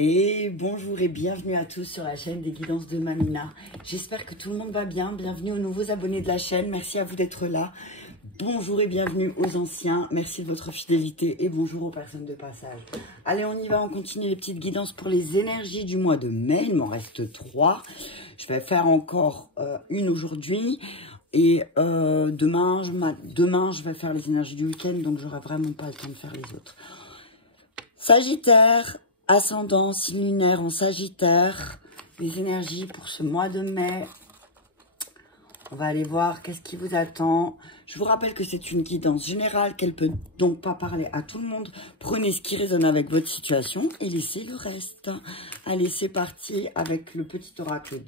Et bonjour et bienvenue à tous sur la chaîne des guidances de Mamina. J'espère que tout le monde va bien. Bienvenue aux nouveaux abonnés de la chaîne. Merci à vous d'être là. Bonjour et bienvenue aux anciens. Merci de votre fidélité et bonjour aux personnes de passage. Allez, on y va. On continue les petites guidances pour les énergies du mois de mai. Il m'en reste 3. Je vais faire encore une aujourd'hui. Et demain, je vais faire les énergies du week-end. Donc, j'aurai vraiment pas le temps de faire les autres. Sagittaire. Ascendant, signe lunaire en Sagittaire, les énergies pour ce mois de mai. On va aller voir qu'est-ce qui vous attend. Je vous rappelle que c'est une guidance générale, qu'elle peut donc pas parler à tout le monde. Prenez ce qui résonne avec votre situation et laissez le reste. Allez, c'est parti avec le petit oracle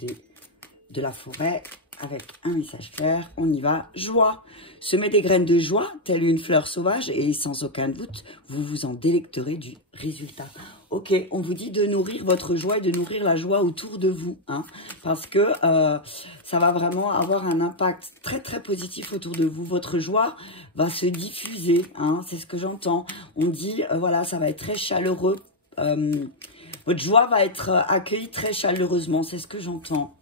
de la forêt. Avec un message clair, on y va. Joie. Semez des graines de joie, telle une fleur sauvage, et sans aucun doute, vous vous en délecterez du résultat. Ok, on vous dit de nourrir votre joie et de nourrir la joie autour de vous, hein, parce que ça va vraiment avoir un impact très très positif autour de vous. Votre joie va se diffuser, hein, c'est ce que j'entends. On dit, voilà, ça va être très chaleureux. Votre joie va être accueillie très chaleureusement, c'est ce que j'entends.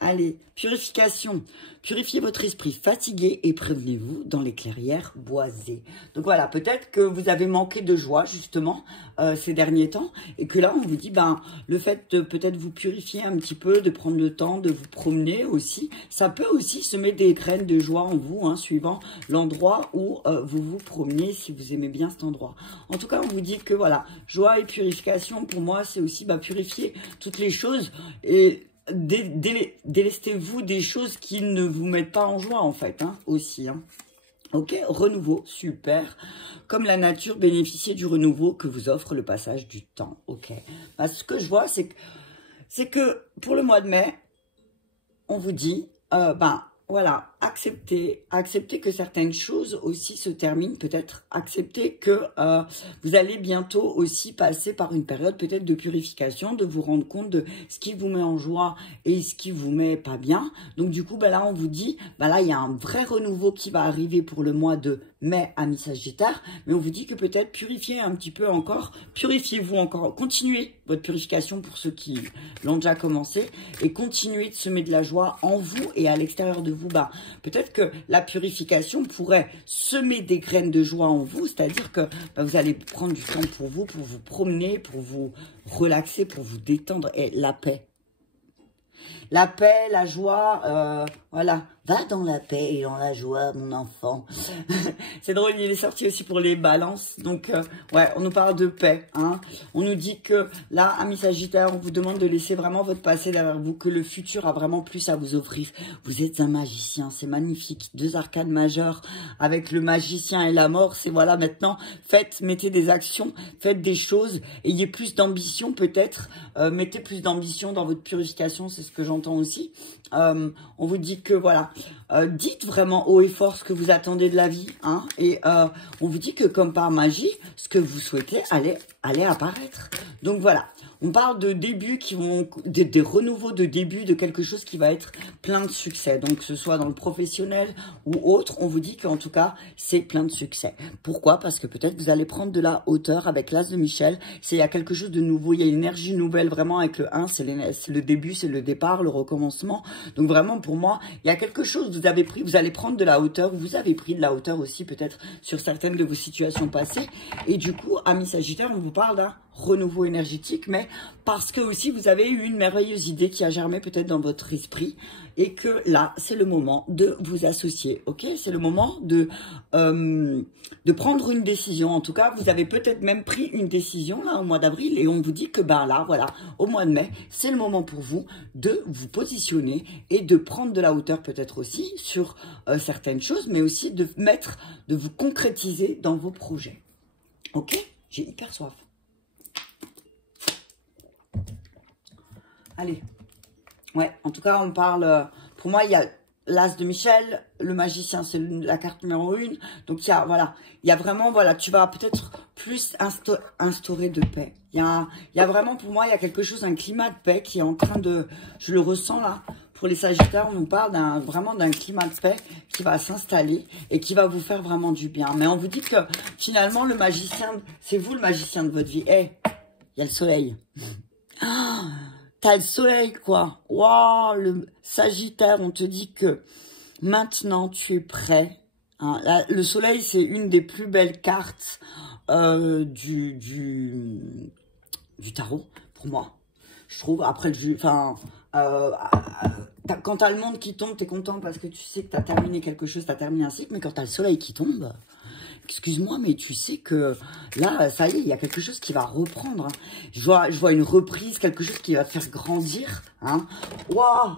Allez, purification. Purifiez votre esprit fatigué et prévenez-vous dans les clairières boisées. Donc voilà, peut-être que vous avez manqué de joie justement ces derniers temps et que là on vous dit, ben le fait de peut-être vous purifier un petit peu, de prendre le temps de vous promener aussi, ça peut aussi semer des graines de joie en vous, hein, suivant l'endroit où vous vous promenez, si vous aimez bien cet endroit. En tout cas, on vous dit que voilà, joie et purification, pour moi, c'est aussi purifier toutes les choses et délestez-vous des choses qui ne vous mettent pas en joie, en fait, hein, aussi. Hein. Ok, renouveau, super. Comme la nature, bénéficiez du renouveau que vous offre le passage du temps. Ok. Bah, ce que je vois, c'est que pour le mois de mai, on vous dit, voilà, acceptez que certaines choses aussi se terminent, peut-être acceptez que vous allez bientôt aussi passer par une période peut-être de purification, de vous rendre compte de ce qui vous met en joie et ce qui vous met pas bien. Donc du coup, là on vous dit, là il y a un vrai renouveau qui va arriver pour le mois de mai à mi-Sagittaire, mais on vous dit que peut-être purifiez un petit peu encore, purifiez-vous encore, continuez votre purification pour ceux qui l'ont déjà commencé et continuez de semer de la joie en vous et à l'extérieur de vous. Peut-être que la purification pourrait semer des graines de joie en vous, c'est-à-dire que vous allez prendre du temps pour vous promener, pour vous relaxer, pour vous détendre et la paix. La paix, la joie, voilà. Va dans la paix et dans la joie, mon enfant. C'est drôle, il est sorti aussi pour les balances. Donc, ouais, on nous parle de paix. Hein. On nous dit que là, amis Sagittaire, on vous demande de laisser vraiment votre passé derrière vous, que le futur a vraiment plus à vous offrir. Vous êtes un magicien, c'est magnifique. 2 arcanes majeures avec le magicien et la mort. C'est voilà, maintenant, mettez des actions, faites des choses, ayez plus d'ambition peut-être. Mettez plus d'ambition dans votre purification, c'est ce que j'entends aussi. On vous dit que voilà, dites vraiment haut et fort ce que vous attendez de la vie, hein, et on vous dit que comme par magie, ce que vous souhaitez allait apparaître. Donc voilà, on parle de débuts qui vont, des renouveaux de début de quelque chose qui va être plein de succès. Donc que ce soit dans le professionnel ou autre, on vous dit qu'en tout cas, c'est plein de succès. Pourquoi? Parce que peut-être vous allez prendre de la hauteur avec l'As de Michel. Il y a quelque chose de nouveau, il y a une énergie nouvelle vraiment avec le 1, c'est le début, c'est le départ, le recommencement. Donc vraiment pour moi, il y a quelque chose, vous allez prendre de la hauteur, vous avez pris de la hauteur aussi peut-être sur certaines de vos situations passées. Et du coup, amis Sagittaire, on vous parle d'un renouveau énergétique, mais parce que aussi vous avez eu une merveilleuse idée qui a germé peut-être dans votre esprit et que là, c'est le moment de vous associer, ok? C'est le moment de prendre une décision. En tout cas, vous avez peut-être même pris une décision là au mois d'avril et on vous dit que là, voilà, au mois de mai, c'est le moment pour vous de vous positionner et de prendre de la hauteur peut-être aussi sur certaines choses, mais aussi de vous concrétiser dans vos projets. Ok? J'ai hyper soif. Allez. Ouais, en tout cas, on parle... pour moi, il y a l'As de Michel, le magicien, c'est la carte numéro 1. Donc, il y a vraiment, voilà, tu vas peut-être plus instaurer de paix. Il y a vraiment, pour moi, il y a quelque chose, un climat de paix qui est en train de... Je le ressens là. Pour les Sagittaires, on nous parle vraiment d'un climat de paix qui va s'installer et qui va vous faire vraiment du bien. Mais on vous dit que finalement, le magicien, c'est vous le magicien de votre vie. Il y a le soleil. Ah, t'as le soleil, quoi. Waouh, le Sagittaire, on te dit que maintenant, tu es prêt. Hein. Le soleil, c'est une des plus belles cartes du tarot, pour moi. Je trouve, après le jeu, enfin, quand t'as le monde qui tombe, t'es content parce que tu sais que t'as terminé quelque chose, t'as terminé un cycle, mais quand t'as le soleil qui tombe, excuse-moi, mais tu sais que là, ça y est, il y a quelque chose qui va reprendre. Hein. Je vois une reprise, quelque chose qui va te faire grandir. Hein. Waouh!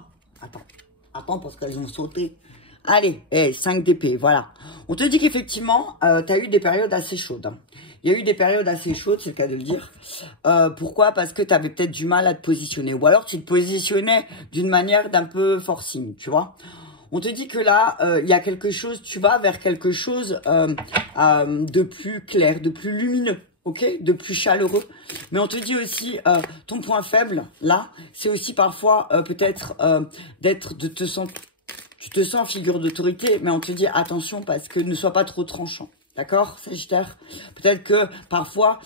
Attends, parce qu'elles ont sauté. Allez, 5 d'épée, voilà. On te dit qu'effectivement, tu as eu des périodes assez chaudes. Hein. Il y a eu des périodes assez chaudes, c'est le cas de le dire. Pourquoi? Parce que tu avais peut-être du mal à te positionner. Ou alors, tu te positionnais d'une manière d'un peu forcing, tu vois. On te dit que là, il y a quelque chose, tu vas vers quelque chose de plus clair, de plus lumineux. Ok, de plus chaleureux. Mais on te dit aussi, ton point faible, là, c'est aussi parfois peut-être tu te sens figure d'autorité, mais on te dit attention parce que ne sois pas trop tranchant. D'accord, Sagittaire? Peut-être que parfois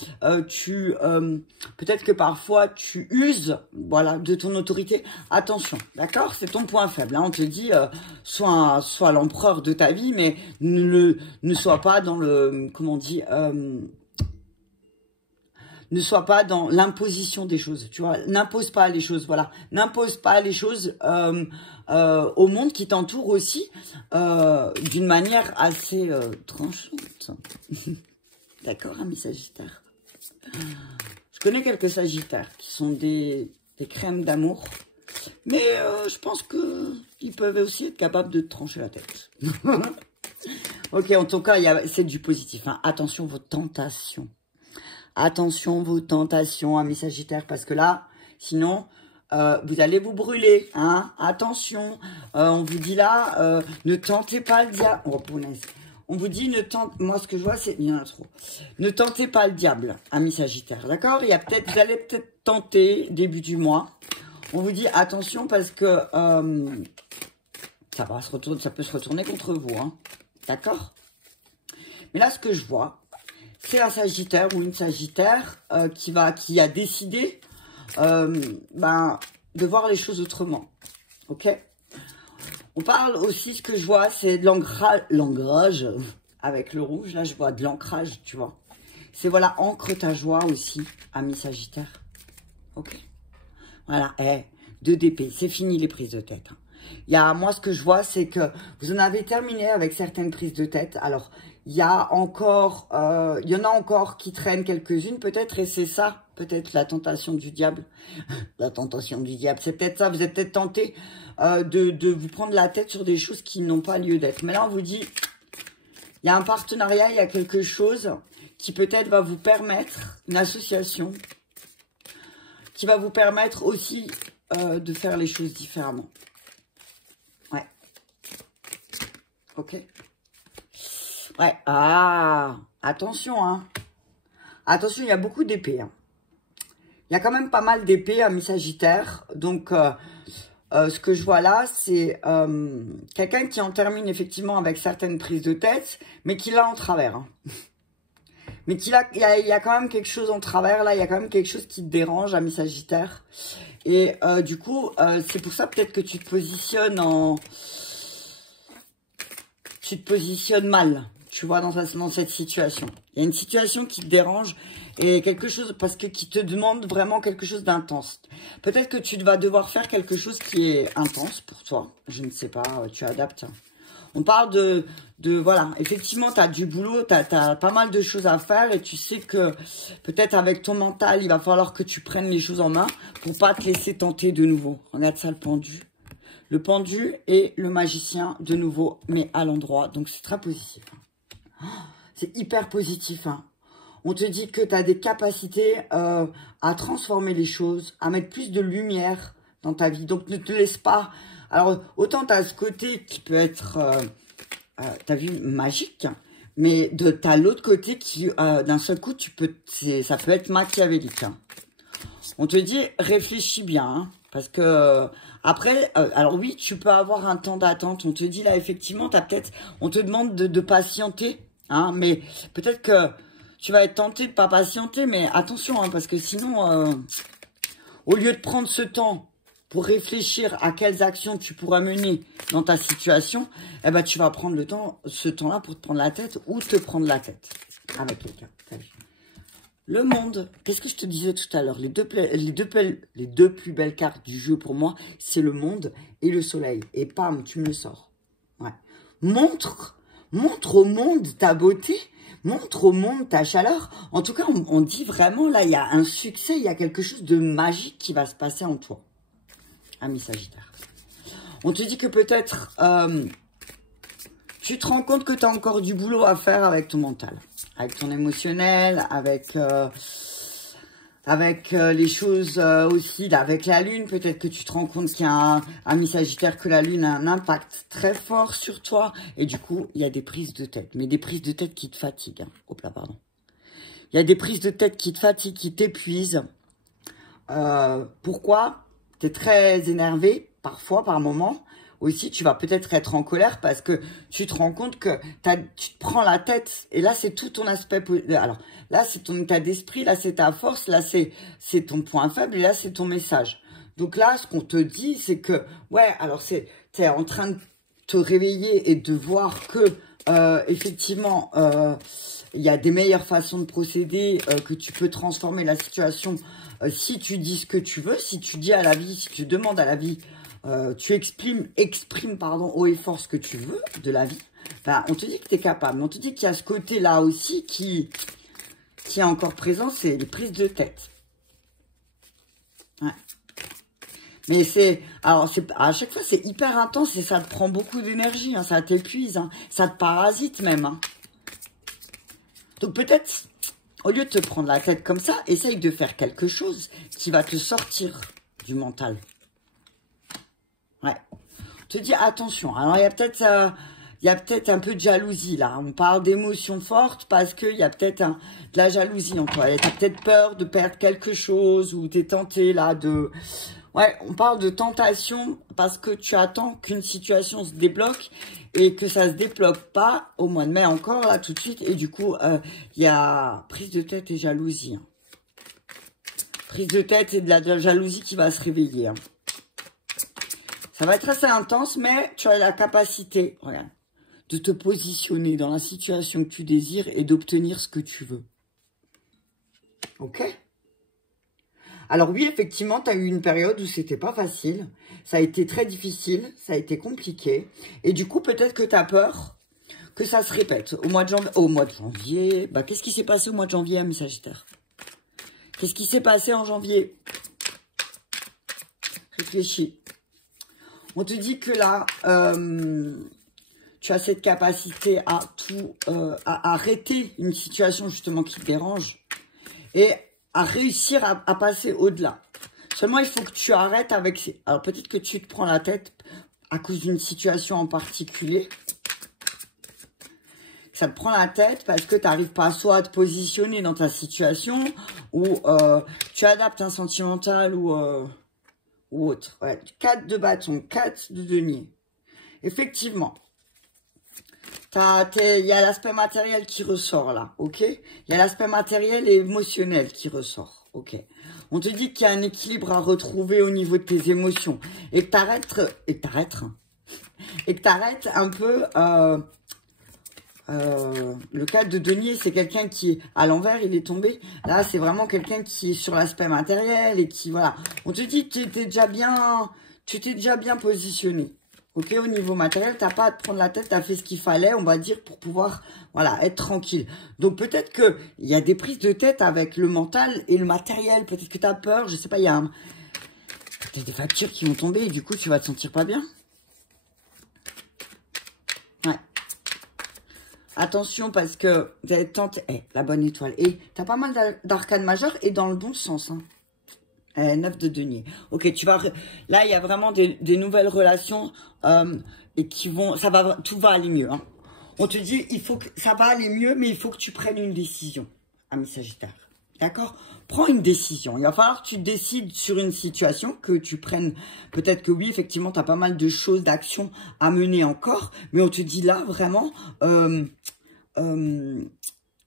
tu uses, voilà, de ton autorité. Attention, d'accord? C'est ton point faible. Hein. On te dit sois l'empereur de ta vie, mais ne sois pas dans le, comment on dit, ne sois pas dans l'imposition des choses, tu vois. N'impose pas les choses, voilà. N'impose pas les choses au monde qui t'entoure aussi d'une manière assez tranchante. D'accord, amis Sagittaires. Je connais quelques Sagittaires qui sont des crèmes d'amour. Mais je pense qu'ils peuvent aussi être capables de te trancher la tête. Ok, en tout cas, c'est du positif. Hein. Attention vos tentations. Attention vos tentations, amis Sagittaires, parce que là, sinon, vous allez vous brûler. Hein. Attention, on vous dit là, ne tentez pas le diable. Oh, punaise. On vous dit, moi, ce que je vois, c'est... Il y en a trop. Ne tentez pas le diable, amis Sagittaires, d'accord? Vous allez peut-être tenter, début du mois. On vous dit, attention, parce que ça peut se retourner contre vous. Hein. D'accord? Mais là, ce que je vois... C'est un Sagittaire ou une Sagittaire qui a décidé de voir les choses autrement. Ok? On parle aussi, ce que je vois, c'est de l'ancrage avec le rouge. Là, je vois de l'ancrage, tu vois. C'est, voilà, ancre ta joie aussi, ami Sagittaire. Ok? Voilà, 2 d'épée. C'est fini les prises de tête. Hein. Moi, ce que je vois, c'est que vous en avez terminé avec certaines prises de tête. Alors, il y en a encore qui traînent quelques-unes, peut-être, et c'est ça, peut-être, la tentation du diable. La tentation du diable, c'est peut-être ça. Vous êtes peut-être tenté de vous prendre la tête sur des choses qui n'ont pas lieu d'être. Mais là, on vous dit, il y a un partenariat, il y a quelque chose qui peut-être va vous permettre, une association, qui va vous permettre aussi de faire les choses différemment. Ouais. Ok. Ouais. Ah, attention, hein. Attention, il y a beaucoup d'épées. Hein. Il y a quand même pas mal d'épées, amis Sagittaire. Donc, ce que je vois là, c'est quelqu'un qui en termine effectivement avec certaines prises de tête, mais qui l'a en travers. Hein. Mais il y a quand même quelque chose en travers, là. Il y a quand même quelque chose qui te dérange, amis Sagittaire. Et du coup, c'est pour ça peut-être que tu te positionnes Tu te positionnes mal, tu vois, dans cette situation. Il y a une situation qui te dérange et quelque chose, parce que qui te demande vraiment quelque chose d'intense. Peut-être que tu vas devoir faire quelque chose qui est intense pour toi. Je ne sais pas, tu adaptes. On parle voilà, effectivement, tu as du boulot, tu as pas mal de choses à faire et tu sais que peut-être avec ton mental, il va falloir que tu prennes les choses en main pour pas te laisser tenter de nouveau. Regarde ça, le pendu. Le pendu et le magicien de nouveau, mais à l'endroit. Donc, c'est très positif. C'est hyper positif. Hein. On te dit que tu as des capacités à transformer les choses, à mettre plus de lumière dans ta vie. Donc, ne te laisse pas... Alors, autant tu as ce côté qui peut être, tu as vu, magique, mais tu as l'autre côté qui, d'un seul coup, ça peut être machiavélique. Hein. On te dit, réfléchis bien, hein, parce que... Après, alors oui, tu peux avoir un temps d'attente. On te dit là, effectivement, on te demande de patienter, hein, mais peut-être que tu vas être tenté de pas patienter, mais attention, hein, parce que sinon, au lieu de prendre ce temps pour réfléchir à quelles actions tu pourras mener dans ta situation, eh ben, tu vas prendre ce temps-là pour te prendre la tête ou te prendre la tête avec quelqu'un. Le monde, qu'est-ce que je te disais tout à l'heure? Les deux plus belles cartes du jeu pour moi, c'est le monde et le soleil. Et pam, tu me le sors. Ouais. Montre au monde ta beauté, montre au monde ta chaleur. En tout cas, on dit vraiment, là, il y a un succès, il y a quelque chose de magique qui va se passer en toi. Ami Sagittaire. On te dit que peut-être, tu te rends compte que tu as encore du boulot à faire avec ton mental, avec ton émotionnel, avec les choses aussi, avec la lune. Peut-être que tu te rends compte qu'il y a un Sagittaire, que la lune a un impact très fort sur toi. Et du coup, il y a des prises de tête. Mais des prises de tête qui te fatiguent. Hein. Hop là, pardon. Il y a des prises de tête qui te fatiguent, qui t'épuisent. Pourquoi? Tu es très énervé, parfois, par moment. Aussi, tu vas peut-être être en colère parce que tu te rends compte que tu te prends la tête. Et là, c'est tout ton aspect. Alors, là, c'est ton état d'esprit. Là, c'est ta force. Là, c'est ton point faible. Et là, c'est ton message. Donc là, ce qu'on te dit, c'est que, ouais, alors, tu es en train de te réveiller et de voir que, effectivement, il y a des meilleures façons de procéder, que tu peux transformer la situation si tu dis ce que tu veux, si tu dis à la vie, si tu demandes à la vie, tu exprimes haut et fort ce que tu veux de la vie, ben, on te dit que tu es capable. Mais on te dit qu'il y a ce côté-là aussi qui est encore présent, c'est les prises de tête. Ouais. Mais à chaque fois, c'est hyper intense et ça te prend beaucoup d'énergie, hein, ça t'épuise, hein, ça te parasite même. Hein. Donc peut-être, au lieu de te prendre la tête comme ça, essaye de faire quelque chose qui va te sortir du mental. Ouais. Je te dis attention. Alors il y a peut-être un peu de jalousie là. On parle d'émotions fortes parce qu'il y a peut-être de la jalousie en toi. Tu as peut-être peur de perdre quelque chose ou tu es tenté là de... Ouais, on parle de tentation parce que tu attends qu'une situation se débloque et que ça se débloque pas au mois de mai encore, là, tout de suite. Et du coup, il y a prise de tête et jalousie. Hein. Prise de tête et de la jalousie qui va se réveiller. Hein. Ça va être assez intense, mais tu as la capacité, regarde, de te positionner dans la situation que tu désires et d'obtenir ce que tu veux. Ok ? Alors oui, effectivement, tu as eu une période où c'était pas facile. Ça a été très difficile, ça a été compliqué. Et du coup, peut-être que tu as peur que ça se répète. Au mois de janvier, bah, qu'est-ce qui s'est passé au mois de janvier, mes Sagittaires? Qu'est-ce qui s'est passé en janvier? Réfléchis. On te dit que là, tu as cette capacité à à arrêter une situation justement qui te dérange. Et à réussir à passer au-delà. Seulement, il faut que tu arrêtes avec... Alors, peut-être que tu te prends la tête à cause d'une situation en particulier. Ça te prend la tête parce que tu n'arrives pas soit à te positionner dans ta situation ou tu adaptes un sentimental ou autre. Ouais. 4 de bâton, 4 de denier. Effectivement. Il y a l'aspect matériel qui ressort là, ok? Il y a l'aspect matériel et émotionnel qui ressort, ok? On te dit qu'il y a un équilibre à retrouver au niveau de tes émotions et que t'arrêtes un peu. Le cas de denier, c'est quelqu'un qui est à l'envers, il est tombé. Là, c'est vraiment quelqu'un qui est sur l'aspect matériel et qui voilà. On te dit que tu t'es déjà bien positionné. Ok, au niveau matériel, t'as pas à te prendre la tête, t'as fait ce qu'il fallait, on va dire, pour pouvoir, voilà, être tranquille. Donc peut-être que il y a des prises de tête avec le mental et le matériel. Peut-être que t'as peur, je sais pas, il y a peut-être des factures qui vont tomber et du coup tu vas te sentir pas bien. Ouais. Attention parce que vous allez tenter, la bonne étoile. Et t'as pas mal d'arcanes majeures et dans le bon sens, hein. 9 de denier. Ok, là, il y a vraiment des nouvelles relations et tout va aller mieux. Hein. On te dit, ça va aller mieux, mais il faut que tu prennes une décision, ami Sagittaire. D'accord? Prends une décision. Il va falloir que tu décides sur une situation, que tu prennes... Peut-être que oui, effectivement, tu as pas mal de choses, d'actions à mener encore, mais on te dit là, vraiment... mais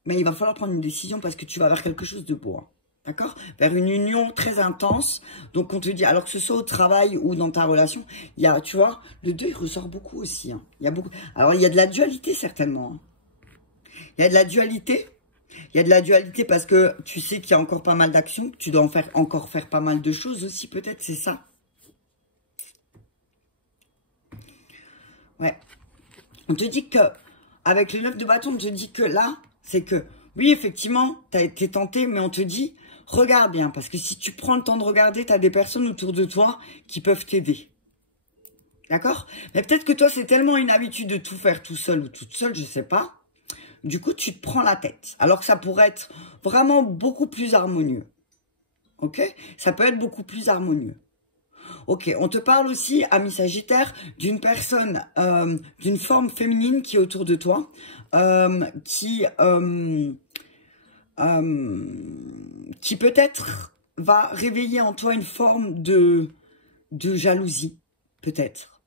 il va falloir prendre une décision parce que tu vas vers quelque chose de beau. Hein. D'accord? Vers une union très intense. Donc, on te dit, alors que ce soit au travail ou dans ta relation, il y a, tu vois, le 2, il ressort beaucoup aussi. Hein. Il y a beaucoup. Alors, il y a de la dualité, certainement. Hein. Il y a de la dualité. Il y a de la dualité parce que tu sais qu'il y a encore pas mal d'actions, que tu dois encore faire pas mal de choses aussi, peut-être, c'est ça. Ouais. On te dit que, avec le 9 de bâton, on te dit que là, c'est que, oui, effectivement, tu as été tenté, mais on te dit, regarde bien, parce que si tu prends le temps de regarder, tu as des personnes autour de toi qui peuvent t'aider. D'accord? Mais peut-être que toi, c'est tellement une habitude de tout faire tout seul ou toute seule, je sais pas. Du coup, tu te prends la tête. Alors que ça pourrait être vraiment beaucoup plus harmonieux. Ok? Ça peut être beaucoup plus harmonieux. Ok, on te parle aussi, ami Sagittaire, d'une personne, d'une forme féminine qui est autour de toi, qui peut-être va réveiller en toi une forme de jalousie, peut-être.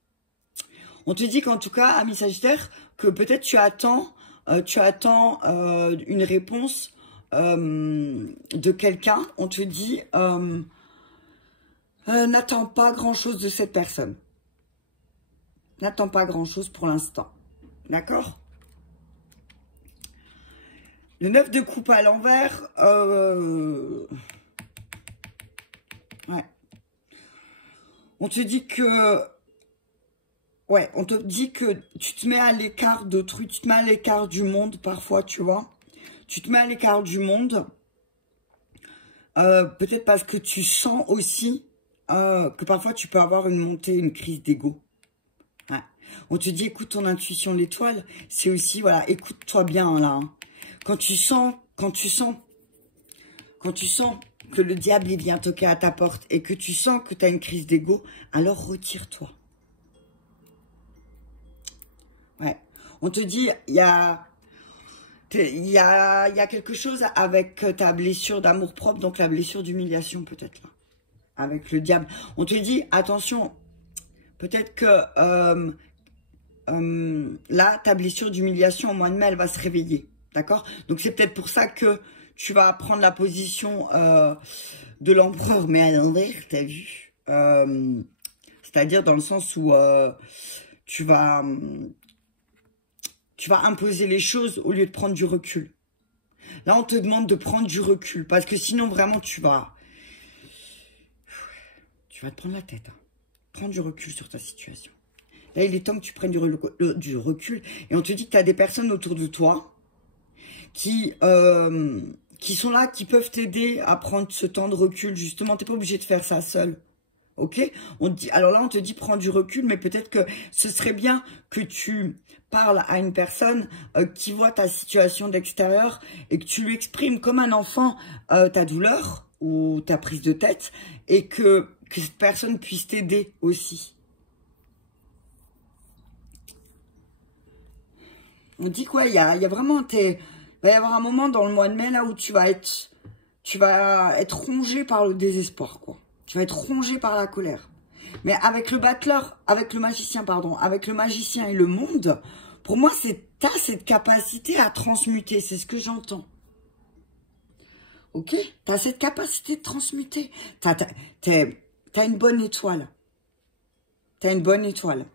On te dit qu'en tout cas, ami Sagittaire, que peut-être tu attends une réponse de quelqu'un. On te dit, n'attends pas grand-chose de cette personne. N'attends pas grand-chose pour l'instant. D'accord? Le 9 de coupe à l'envers, ouais. On te dit que, ouais, on te dit que tu te mets à l'écart d'autrui, tu te mets à l'écart du monde parfois, tu vois. Tu te mets à l'écart du monde, peut-être parce que tu sens aussi que parfois tu peux avoir une montée, une crise d'ego. Ouais. On te dit, écoute ton intuition, l'étoile, c'est aussi, voilà, écoute-toi bien là. Hein. Quand tu sens que le diable il vient toquer à ta porte et que tu sens que tu as une crise d'ego, alors retire-toi. Ouais. On te dit, il y a quelque chose avec ta blessure d'amour-propre, donc la blessure d'humiliation peut-être là. Avec le diable. On te dit, attention, peut-être que là, ta blessure d'humiliation au mois de mai, elle va se réveiller. D'accord? Donc, c'est peut-être pour ça que tu vas prendre la position de l'empereur, mais à l'envers, t'as vu? C'est-à-dire dans le sens où tu vas imposer les choses au lieu de prendre du recul. Là, on te demande de prendre du recul, parce que sinon, vraiment, tu vas te prendre la tête. Hein. Prends du recul sur ta situation. Là, il est temps que tu prennes du recul. Et on te dit que tu as des personnes autour de toi qui sont là, qui peuvent t'aider à prendre ce temps de recul. Justement, tu n'es pas obligé de faire ça seul. Ok? Alors là, on te dit prends du recul, mais peut-être que ce serait bien que tu parles à une personne qui voit ta situation d'extérieur et que tu lui exprimes comme un enfant ta douleur ou ta prise de tête et que cette personne puisse t'aider aussi. On dit quoi? Il y a vraiment... Il va y avoir un moment dans le mois de mai là où tu vas être rongé par le désespoir, quoi. Tu vas être rongé par la colère. Mais avec le battleur, avec le magicien et le monde, pour moi, t'as cette capacité à transmuter. C'est ce que j'entends. Ok? T'as cette capacité de transmuter. T'as une bonne étoile. T'as une bonne étoile.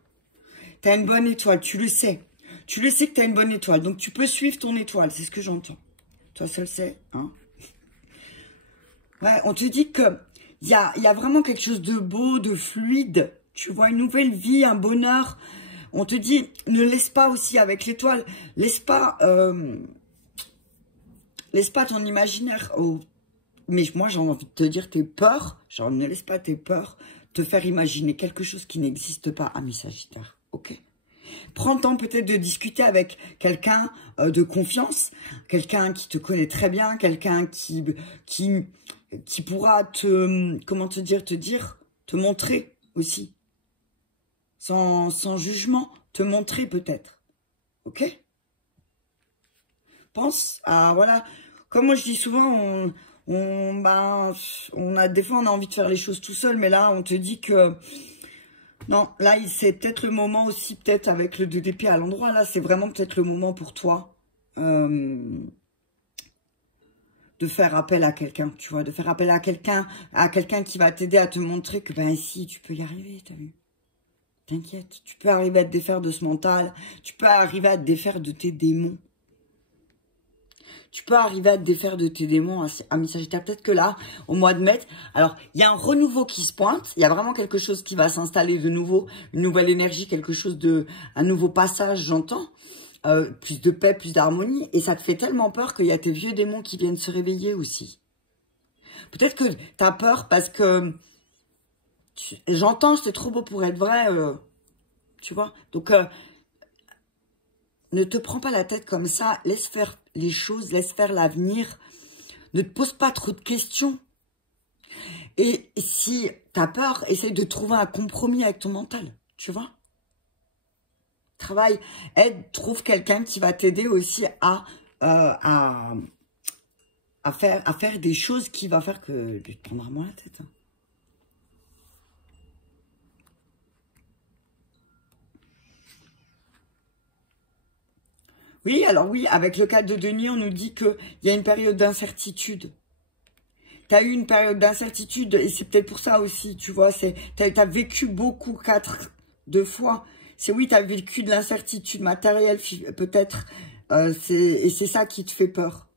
T'as une bonne étoile, tu le sais. Tu le sais que tu as une bonne étoile. Donc, tu peux suivre ton étoile. C'est ce que j'entends. Toi seul sais. Hein? Ouais, on te dit que il y a vraiment quelque chose de beau, de fluide. Tu vois une nouvelle vie, un bonheur. On te dit, ne laisse pas aussi avec l'étoile. Laisse pas ton imaginaire. Mais moi, j'ai envie de te dire tes peurs. Genre, ne laisse pas tes peurs te faire imaginer quelque chose qui n'existe pas, ami Sagittaire. Ok? Prends le temps peut-être de discuter avec quelqu'un de confiance, quelqu'un qui te connaît très bien, quelqu'un qui pourra te montrer aussi, sans jugement, te montrer peut-être, ok? Pense à, voilà, comme moi je dis souvent, des fois on a envie de faire les choses tout seul, mais là on te dit que non, là, c'est peut-être le moment aussi, peut-être avec le 2 d'épée à l'endroit, là, c'est vraiment peut-être le moment pour toi de de faire appel à quelqu'un, tu vois, de faire appel à quelqu'un qui va t'aider à te montrer que, ben si, tu peux y arriver, t'as vu. T'inquiète, tu peux arriver à te défaire de ce mental, tu peux arriver à te défaire de tes démons. Tu peux arriver à te défaire de tes démons, ami Sagittaire. Peut-être que là, au mois de mai, alors, il y a un renouveau qui se pointe. Il y a vraiment quelque chose qui va s'installer de nouveau. Une nouvelle énergie, quelque chose un nouveau passage, j'entends. Plus de paix, plus d'harmonie. Et ça te fait tellement peur qu'il y a tes vieux démons qui viennent se réveiller aussi. Peut-être que tu as peur parce que... J'entends, c'est trop beau pour être vrai. Tu vois. Donc... ne te prends pas la tête comme ça, laisse faire les choses, laisse faire l'avenir. Ne te pose pas trop de questions. Et si tu as peur, essaye de trouver un compromis avec ton mental, tu vois. Travaille, aide, trouve quelqu'un qui va t'aider aussi à faire des choses qui va faire que tu te prendras moins la tête. Hein. Oui, alors oui, avec le cas de Denis, on nous dit qu'il y a une période d'incertitude. Tu as eu une période d'incertitude et c'est peut-être pour ça aussi, tu vois, tu as vécu beaucoup, 2 fois. C'est oui, tu as vécu de l'incertitude matérielle peut-être, et c'est ça qui te fait peur.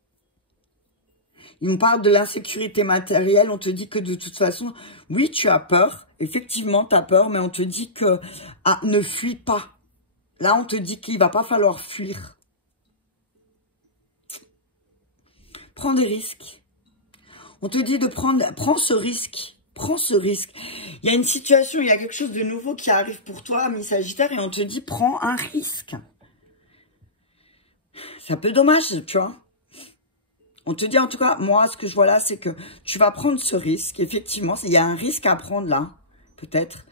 Il me parle de l'insécurité matérielle, on te dit que de toute façon, oui, tu as peur, effectivement, tu as peur, mais on te dit que ne fuis pas. Là, on te dit qu'il va pas falloir fuir. Prends des risques. On te dit de prends ce risque. Prends ce risque. Il y a une situation, il y a quelque chose de nouveau qui arrive pour toi, ami Sagittaire, et on te dit prends un risque. C'est un peu dommage, tu vois. On te dit en tout cas, moi, ce que je vois là, c'est que tu vas prendre ce risque. Effectivement, il y a un risque à prendre là, peut-être.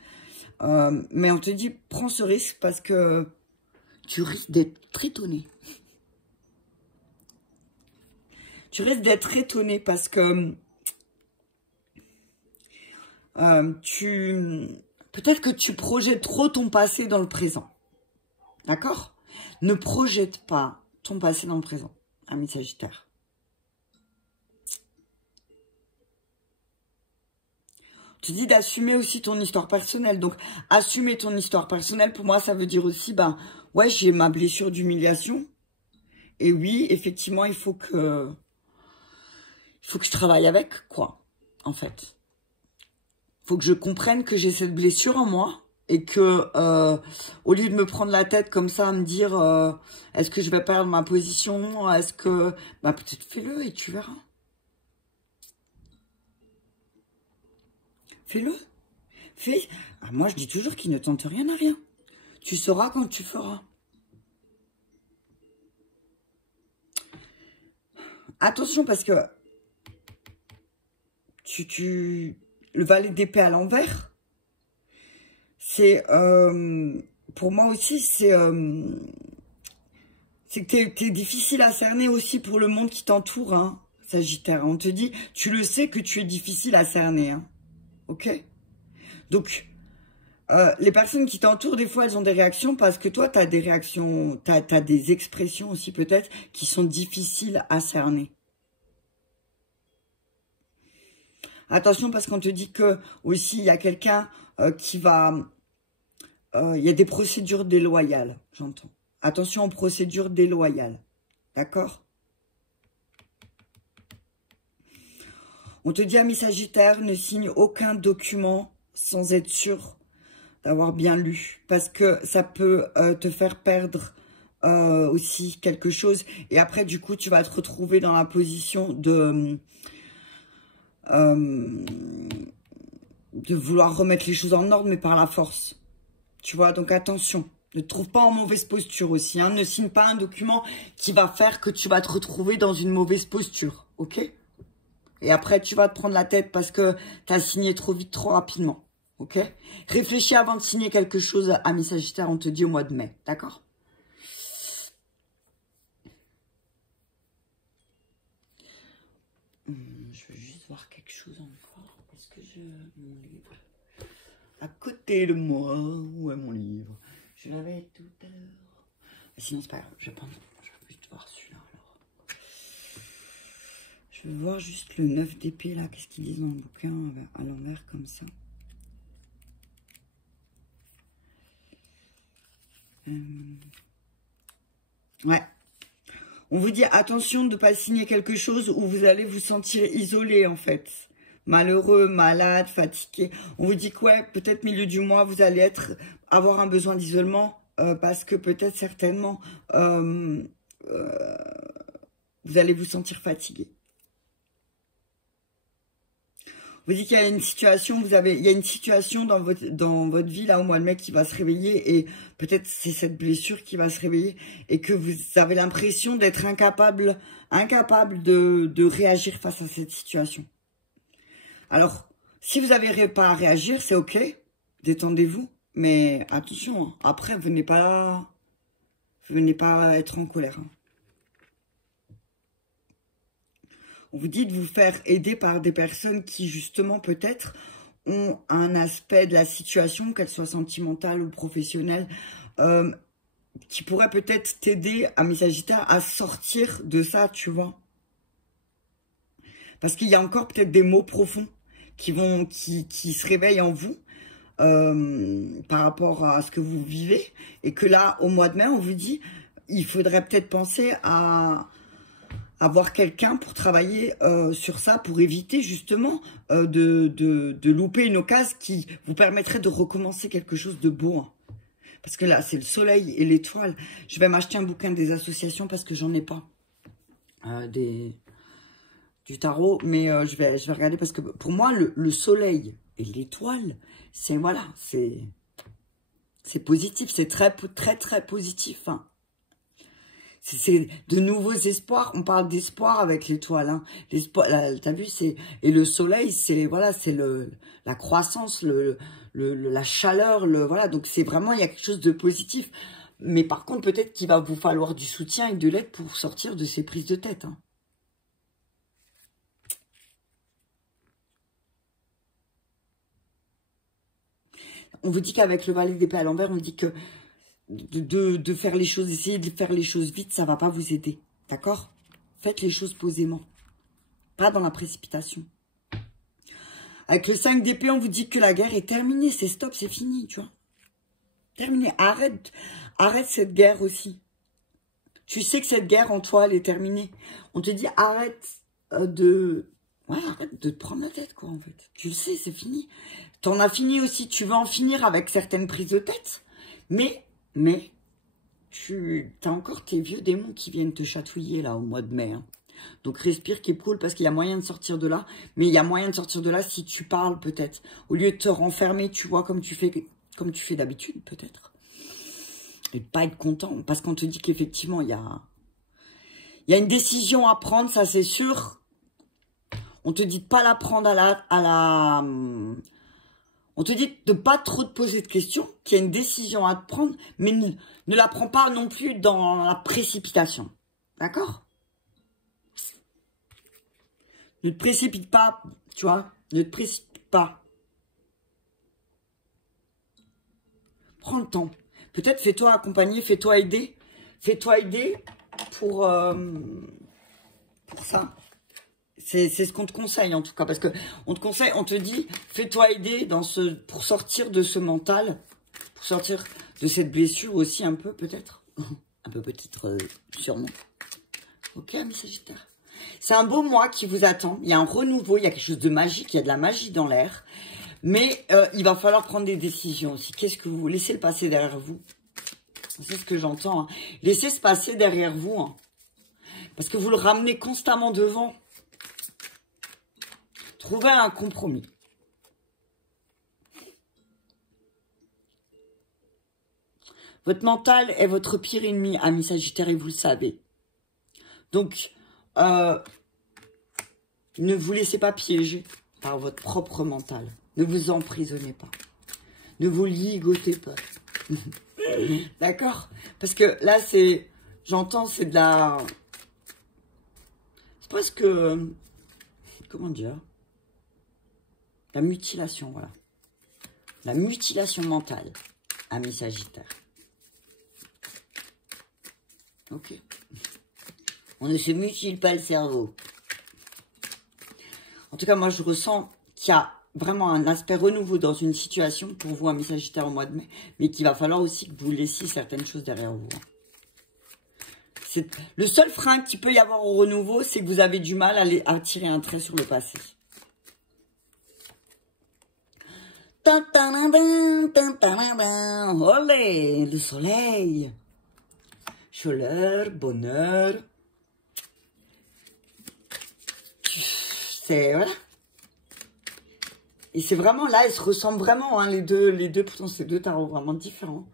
Mais on te dit, prends ce risque parce que tu risques d'être étonné. Tu risques d'être étonné parce que peut-être que tu projettes trop ton passé dans le présent. D'accord? Ne projette pas ton passé dans le présent, ami Sagittaire. Tu dis d'assumer aussi ton histoire personnelle. Donc, assumer ton histoire personnelle, pour moi, ça veut dire aussi, ben, ouais, j'ai ma blessure d'humiliation. Et oui, effectivement, il faut que je travaille avec, quoi, en fait. Il faut que je comprenne que j'ai cette blessure en moi. Et que, au lieu de me prendre la tête comme ça, à me dire, est-ce que je vais perdre ma position? Est-ce que... Bah, peut-être fais-le et tu verras. Fais-le. Fais. Ah, moi, je dis toujours qu'il ne tente rien à rien. Tu sauras quand tu feras. Attention, parce que le valet d'épée à l'envers, c'est... pour moi aussi, c'est que t'es difficile à cerner aussi pour le monde qui t'entoure, hein, Sagittaire. On te dit, tu le sais que tu es difficile à cerner, hein. Ok? Donc, les personnes qui t'entourent, des fois, elles ont des réactions parce que toi, tu as des réactions, tu as des expressions aussi peut-être qui sont difficiles à cerner. Attention parce qu'on te dit que aussi, il y a quelqu'un qui va... il y a des procédures déloyales, j'entends. Attention aux procédures déloyales. D'accord? On te dit, ami Sagittaire, ne signe aucun document sans être sûr d'avoir bien lu. Parce que ça peut te faire perdre aussi quelque chose. Et après, du coup, tu vas te retrouver dans la position de vouloir remettre les choses en ordre, mais par la force. Tu vois, donc attention. Ne te trouve pas en mauvaise posture aussi. Hein. Ne signe pas un document qui va faire que tu vas te retrouver dans une mauvaise posture. Ok? Et après, tu vas te prendre la tête parce que tu as signé trop vite, trop rapidement. Ok? Réfléchis avant de signer quelque chose, ami Sagittaire, on te dit au mois de mai. D'accord? Je veux juste voir quelque chose encore. Est-ce que j'ai mon livre à côté de moi? Où est mon livre? Je l'avais tout à l'heure. Sinon, c'est pas grave. Je vais juste voir celui-là alors. Je Je vais voir juste le 9 d'épée, là. Qu'est-ce qu'ils disent dans le bouquin à l'envers, comme ça. Ouais. On vous dit, attention de ne pas signer quelque chose où vous allez vous sentir isolé, en fait. Malheureux, malade, fatigué. On vous dit que, ouais, peut-être milieu du mois, vous allez avoir un besoin d'isolement parce que peut-être, certainement, vous allez vous sentir fatigué. Vous dites qu'il y a une situation, il y a une situation dans votre vie, là, au mois de mai, qui va se réveiller, et peut-être c'est cette blessure qui va se réveiller, et que vous avez l'impression d'être incapable de réagir face à cette situation. Alors, si vous n'avez pas à réagir, c'est ok, détendez-vous, mais attention, hein, après, venez pas être en colère, hein. On vous dit de vous faire aider par des personnes qui, justement, peut-être, ont un aspect de la situation, qu'elle soit sentimentale ou professionnelle, qui pourrait peut-être t'aider, à Sagittaire, à sortir de ça, tu vois. Parce qu'il y a encore peut-être des mots profonds qui se réveillent en vous par rapport à ce que vous vivez. Et que là, au mois de mai, on vous dit, il faudrait peut-être penser à avoir quelqu'un pour travailler sur ça, pour éviter justement de louper une occasion qui vous permettrait de recommencer quelque chose de beau, hein. Parce que là, c'est le soleil et l'étoile. Je vais m'acheter un bouquin des associations parce que j'en ai pas. Du tarot, mais je vais regarder parce que pour moi, le soleil et l'étoile, c'est voilà, c'est positif, c'est très, très, très positif, hein. C'est de nouveaux espoirs. On parle d'espoir avec l'étoile, hein. L'espoir, t'as vu, et le soleil, c'est voilà, c'est la croissance, la chaleur, voilà. Donc c'est vraiment, il y a quelque chose de positif. Mais par contre, peut-être qu'il va vous falloir du soutien et de l'aide pour sortir de ces prises de tête, hein. On vous dit qu'avec le valet d'épée à l'envers, on dit que de faire les choses, essayer de faire les choses vite, ça va pas vous aider. D'accord? Faites les choses posément. Pas dans la précipitation. Avec le 5 d'épée, on vous dit que la guerre est terminée. C'est stop, c'est fini, tu vois. Terminé. Arrête cette guerre aussi. Tu sais que cette guerre en toi, elle est terminée. On te dit arrête de te prendre la tête, quoi, en fait. Tu le sais, c'est fini. T'en as fini aussi. Tu vas en finir avec certaines prises de tête. Mais tu as encore tes vieux démons qui viennent te chatouiller là au mois de mai, hein. Donc respire, qui est cool, parce qu'il y a moyen de sortir de là. Mais il y a moyen de sortir de là si tu parles peut-être. Au lieu de te renfermer, tu vois, comme tu fais d'habitude peut-être. Et de pas être content. Parce qu'on te dit qu'effectivement, il y a une décision à prendre, ça c'est sûr. On te dit de pas la prendre on te dit de pas trop te poser de questions, qu'il y a une décision à te prendre, mais ne la prends pas non plus dans la précipitation. D'accord? Ne te précipite pas, tu vois? Ne te précipite pas. Prends le temps. Peut-être fais-toi accompagner, fais-toi aider. Fais-toi aider pour ça. C'est ce qu'on te conseille en tout cas, parce que on te dit, fais-toi aider pour sortir de ce mental, pour sortir de cette blessure aussi un peu peut-être, un peu peut-être sûrement. Ok, mes Sagittaires. C'est un beau mois qui vous attend. Il y a un renouveau, il y a quelque chose de magique, il y a de la magie dans l'air, mais il va falloir prendre des décisions aussi. Qu'est-ce que vous laissez le passer derrière vous? C'est ce que j'entends, hein. Laissez se passer derrière vous, hein. Parce que vous le ramenez constamment devant. Trouvez un compromis. Votre mental est votre pire ennemi, amis Sagittaires, et vous le savez. Donc, ne vous laissez pas piéger par votre propre mental. Ne vous emprisonnez pas. Ne vous ligotez pas. D'accord? Parce que là, j'entends, c'est de la... C'est presque... Comment dire? La mutilation, voilà. La mutilation mentale, amis Sagittaires. Ok. On ne se mutile pas le cerveau. En tout cas, moi, je ressens qu'il y a vraiment un aspect renouveau dans une situation pour vous, amis Sagittaires, au mois de mai. Mais qu'il va falloir aussi que vous laissiez certaines choses derrière vous. Le seul frein qu'il peut y avoir au renouveau, c'est que vous avez du mal à tirer un trait sur le passé. Olé, le soleil. Chaleur, bonheur. C'est, voilà. Et c'est vraiment, là, ils se ressemblent vraiment, hein, les deux, pourtant, c'est deux tarots vraiment différents.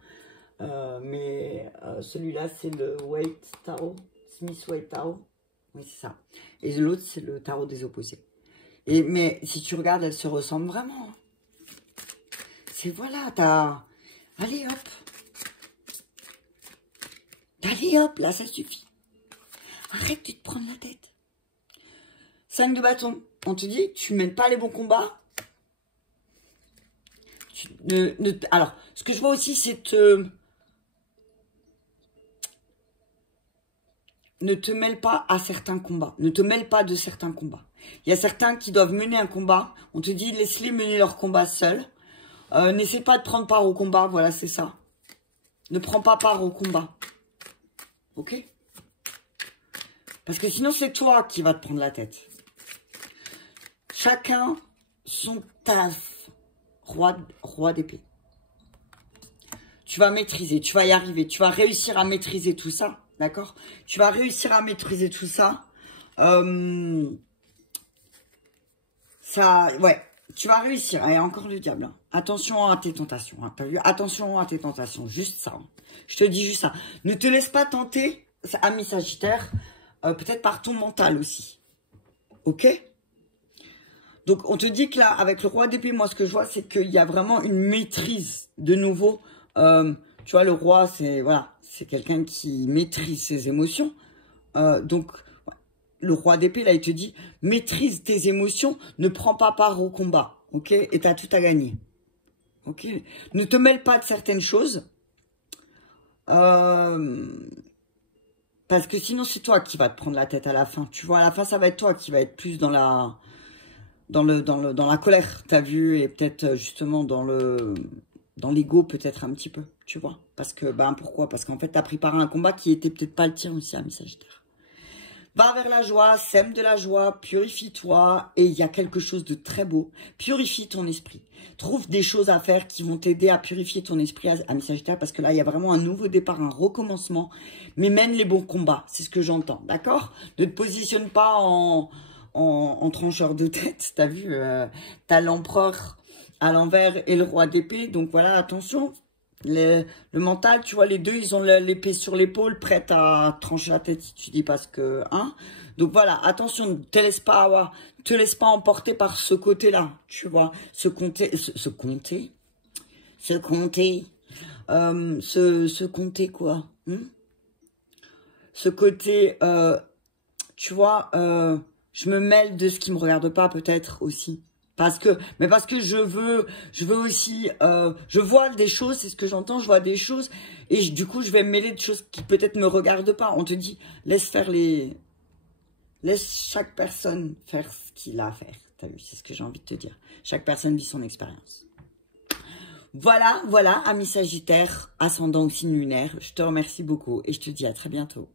Mais celui-là, c'est le Waite Tarot, Smith Waite Tarot. Oui, c'est ça. Et l'autre, c'est le tarot des opposés. Mais si tu regardes, elles se ressemblent vraiment. C'est voilà, t'as... Allez, hop. Allez, hop, là, ça suffit. Arrête de te prendre la tête. 5 de bâton. On te dit, tu mènes pas les bons combats. Alors, ce que je vois aussi, c'est ne te mêle pas à certains combats. Ne te mêle pas de certains combats. Il y a certains qui doivent mener un combat. On te dit, laisse-les mener leur combat seuls. N'essaie pas de prendre part au combat. Voilà, c'est ça. Ne prends pas part au combat. Ok? Parce que sinon, c'est toi qui vas te prendre la tête. Chacun son taf. Roi d'épée. Tu vas maîtriser. Tu vas y arriver. Tu vas réussir à maîtriser tout ça. D'accord? Tu vas réussir à maîtriser tout ça. Ouais. Tu vas réussir. Et encore le diable. Hein. Attention à tes tentations. Hein. T'as vu? Attention à tes tentations. Juste ça. Hein. Je te dis juste ça. Ne te laisse pas tenter, ami Sagittaire, peut-être par ton mental aussi. Ok? Donc, on te dit que là, avec le roi d'épée, moi, ce que je vois, c'est qu'il y a vraiment une maîtrise de nouveau. Tu vois, le roi, c'est voilà, c'est quelqu'un qui maîtrise ses émotions. Donc, le roi d'épée, là, il te dit, maîtrise tes émotions, ne prends pas part au combat, ok? Et tu as tout à gagner, ok? Ne te mêle pas de certaines choses, parce que sinon, c'est toi qui vas te prendre la tête à la fin. Tu vois, à la fin, ça va être toi qui va être plus dans la colère, t'as vu, et peut-être justement dans l'ego, peut-être un petit peu, tu vois? Parce que, pourquoi? Parce qu'en fait, t'as pris part à un combat qui était peut-être pas le tien aussi, ami Sagittaire. Va vers la joie, sème de la joie, purifie-toi et il y a quelque chose de très beau. Purifie ton esprit. Trouve des choses à faire qui vont t'aider à purifier ton esprit, ami Sagittaire, parce que là, il y a vraiment un nouveau départ, un recommencement. Mais mène les bons combats, c'est ce que j'entends, d'accord? Ne te positionne pas en trancheur de tête, t'as vu, t'as l'empereur à l'envers et le roi d'épée, donc voilà, attention. Le mental, tu vois, les deux, ils ont l'épée sur l'épaule, prête à trancher la tête si tu dis parce que, hein. Donc voilà, attention, ne te laisse pas emporter par ce côté-là, tu vois, ce comté quoi, ce côté, tu vois, je me mêle de ce qui me regarde pas peut-être aussi. Parce que je veux aussi, je vois des choses, c'est ce que j'entends, je vois des choses, et du coup, je vais me mêler de choses qui peut-être me regardent pas. On te dit, laisse chaque personne faire ce qu'il a à faire. T'as vu, c'est ce que j'ai envie de te dire. Chaque personne vit son expérience. Voilà, ami Sagittaire, ascendant ou signe lunaire. Je te remercie beaucoup et je te dis à très bientôt.